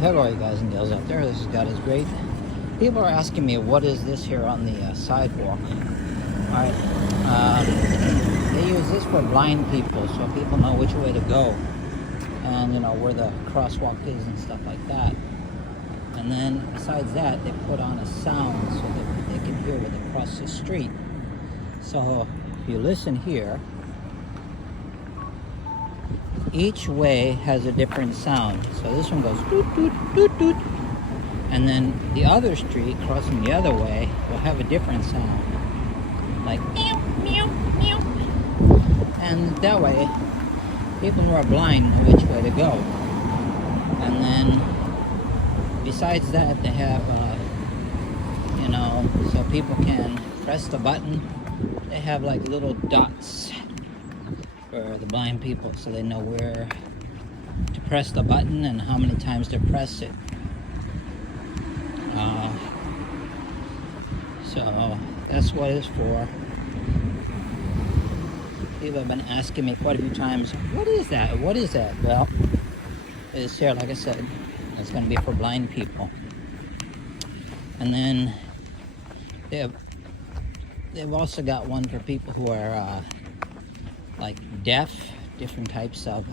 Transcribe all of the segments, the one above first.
Hello, you guys and gals out there. This is God is Great. People are asking me, what is this here on the sidewalk? All right. They use this for blind people, so people know which way to go, and where the crosswalk is and stuff like that. And then besides that, they put on a sound so that they can hear when they cross the street. So if you listen here, each way has a different sound. So this one goes doot doot doot doot, and then the other street crossing the other way will have a different sound, like meow meow meow. And that way, people who are blind know which way to go. And then besides that, they have so people can press the button. They have like little dots for the blind people, so they know where to press the button and how many times to press it. So that's what it's for. People have been asking me quite a few times, what is that? What is that? Well, it's here, like I said, it's going to be for blind people. And then they've also got one for people who are like deaf, different types of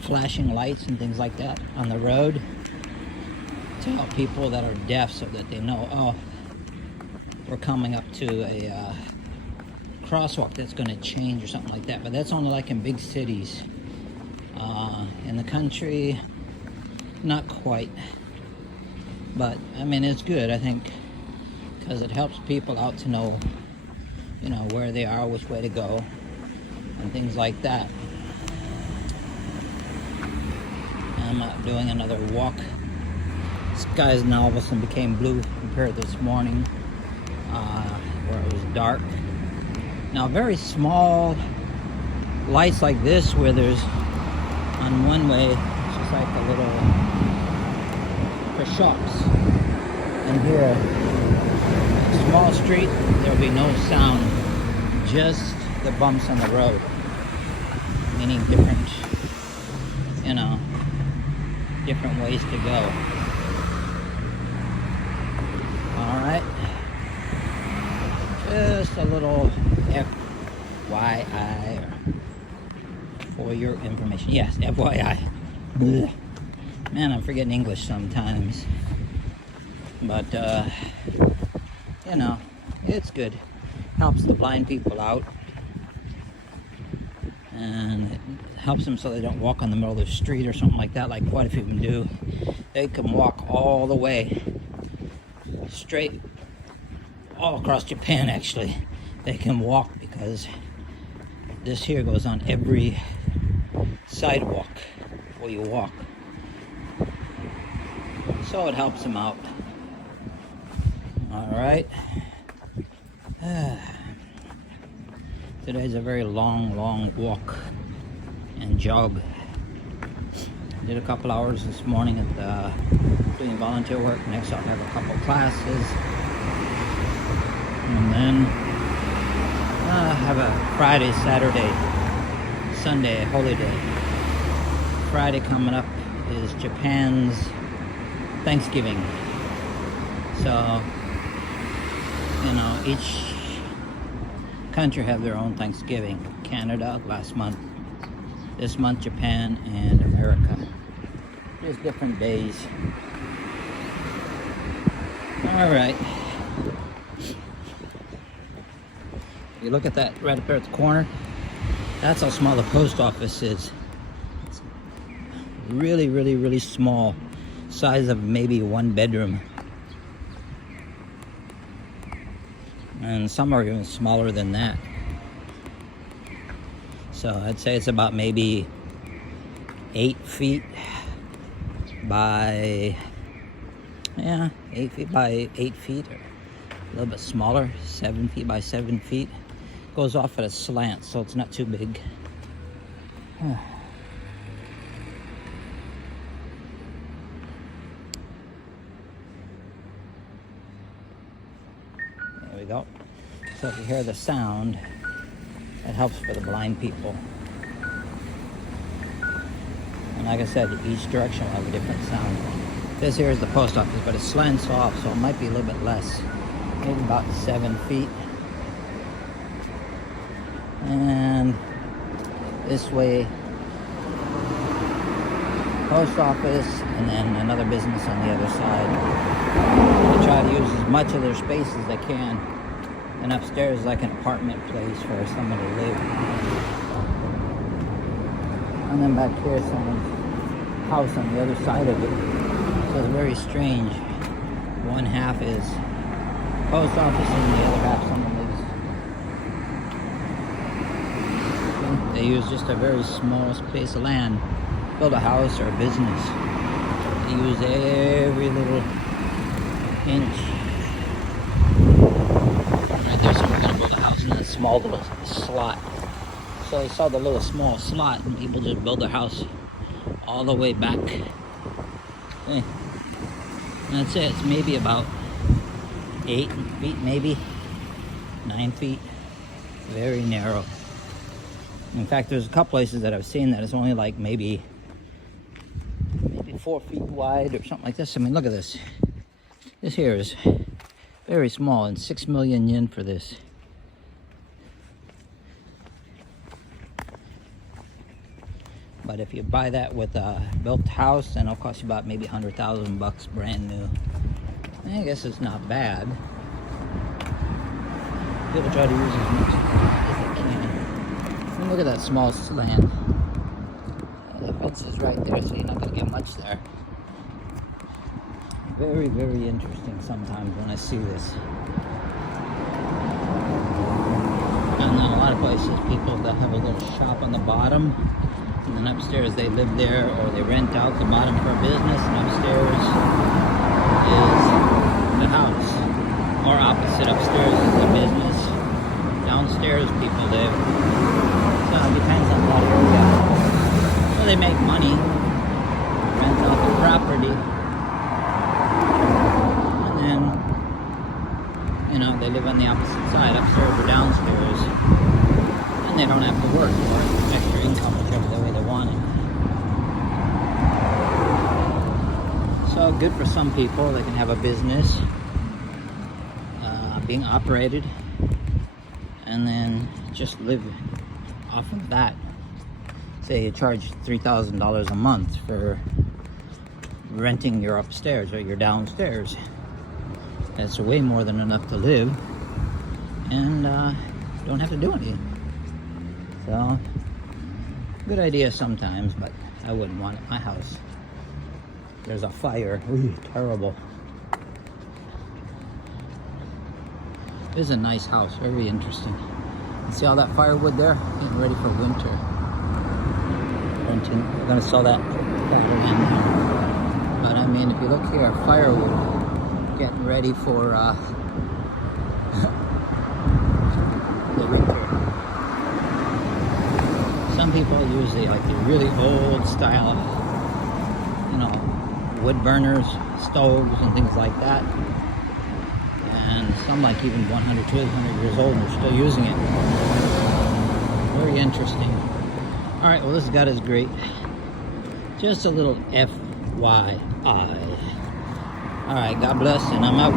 flashing lights and things like that on the road to help people that are deaf, so that they know, oh, we're coming up to a crosswalk that's going to change or something like that. But that's only like in big cities. In the country, not quite. But I mean, it's good, I think, because it helps people out to know, where they are, which way to go, and things like that. I'm out doing another walk. The skies now all of a sudden became blue compared to this morning, where it was dark. Now, very small lights like this, where there's on one way, it's just like a little for shops. And here, small street, there'll be no sound, just the bumps on the road, meaning different ways to go. All right, just a little FYI for your information. Yes, FYI. Blech. Man, I'm forgetting English sometimes, but it's good. Helps the blind people out, and it helps them so they don't walk on the middle of the street or something like that, like quite a few of them do. They can walk all the way straight all across Japan. Actually, they can walk because this here goes on every sidewalk where you walk, so it helps them out. All right. Today's a very long walk and jog. Did a couple hours this morning at doing volunteer work. Next I'll have a couple classes, and then have a Friday, Saturday, Sunday holy day. Friday coming up is Japan's Thanksgiving, so each country have their own Thanksgiving. Canada last month, this month Japan, and America. Just different days. All right. You look at that right up there at the corner. That's how small the post office is. It's really, really, really small. Size of maybe one bedroom. And some are even smaller than that. So I'd say it's about maybe 8 feet by 8 feet by 8 feet, or a little bit smaller, 7 feet by 7 feet. Goes off at a slant, so it's not too big. There we go. So if you hear the sound, it helps for the blind people. And like I said, each direction will have a different sound. This here is the post office, but it slants off, so it might be a little bit less. Maybe about 7 feet. And this way, post office, and then another business on the other side. They try to use as much of their space as they can. And upstairs is like an apartment place for someone to live. And then back here is someone's house on the other side of it. So it's very strange. One half is post office and the other half someone lives. They use just a very small space of land, build a house or a business. They use every little inch. Right there, someone's gonna build a house in that small little slot. So they saw the little small slot and people just build their house all the way back. Okay. And that's it. It's maybe about 8 feet, maybe 9 feet. Very narrow. In fact, there's a couple places that I've seen that it's only like maybe 4 feet wide or something like this. I mean, look at this. This here is very small, and 6 million yen for this. But if you buy that with a built house, then it'll cost you about maybe 100,000 bucks brand new. I guess it's not bad. People try to use as much as they can. And look at that small slant. The fence is right there, so you're not going to get much there. Very, very interesting sometimes when I see this. And then a lot of places, people that have a little shop on the bottom, and then upstairs they live there, or they rent out the bottom for a business, and upstairs is the house. Or opposite, upstairs is the business, downstairs people live. So it depends on what area. So they make money, rent out the property, and then, you know, they live on the opposite side, upstairs or downstairs, and they don't have to work for extra income, whichever the way they want it. So good for some people. They can have a business being operated and then just live off of that. Say you charge $3,000 a month for renting your upstairs or your downstairs. That's way more than enough to live, and don't have to do anything. So, good idea sometimes, but I wouldn't want it in my house. There's a fire. Ooh, terrible. It is a nice house, very interesting. See all that firewood there? Getting ready for winter. We're gonna sell that in. But I mean, if you look here, firewood, getting ready for the winter. Some people use the really old style, you know, wood burners, stoves, and things like that. And some like even 100, 200 years old and they're still using it. Very interesting. All right, well, this guy is great. Just a little FYI. All right, God bless, and I'm out.